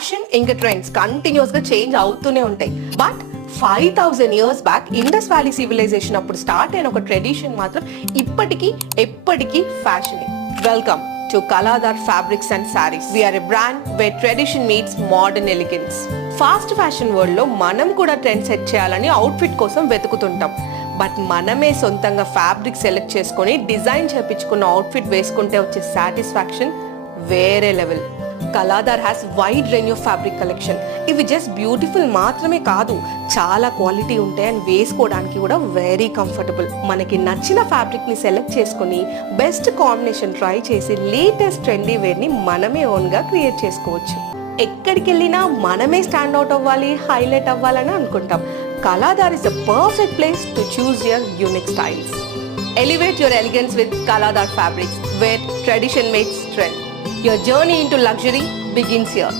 Fashion ఇంకా trends continuous గా change అవుతూనే ఉంటాయి. But 5000 years back Indus valley civilisation అప్పుడు స్టార్ట్ అయిన ఒక ట్రెడిషన్ మాత్రం ఇప్పటికీ ఎప్పటికీ fashion. Welcome to Kaladhar fabrics and saris. We are a brand where tradition meets modern elegance. Fast fashion world లో మనం కూడా ట్రెండ్ సెట్ చేయాలని అవుట్ఫిట్ కోసం వెతుకుతుంటాం. బట్ మనమే సొంతంగా ఫ్యాబ్రిక్ సెలెక్ట్ చేసుకొని డిజైన్ చేపించుకున్న అవుట్ఫిట్ వేసుకుంటే వచ్చే సాటిస్ఫాక్షన్ వేరే level. Kaladhar has wide range of fabric collection. ఇవి జస్ట్ బ్యూటిఫుల్ మాత్రమే కాదు, చాలా క్వాలిటీ ఉంటాయి అండ్ వేసుకోవడానికి కూడా వెరీ కంఫర్టబుల్. మనకి నచ్చిన ఫ్యాబ్రిక్ ని సెలెక్ట్ చేసుకుని బెస్ట్ కాంబినేషన్ ట్రై చేసి లేటెస్ట్ ట్రెండీ వేర్ ని మనమే ఓన్ గా క్రియేట్ చేసుకోవచ్చు. ఎక్కడికి వెళ్ళినా మనమే స్టాండ్ అవుట్ అవ్వాలి, హైలైట్ అవ్వాలని అనుకుంటాం. Kalaadhar is the perfect place to choose your unique styles. Elevate your elegance with Kalaadhar fabrics, where tradition meets trend. Your journey into luxury begins here.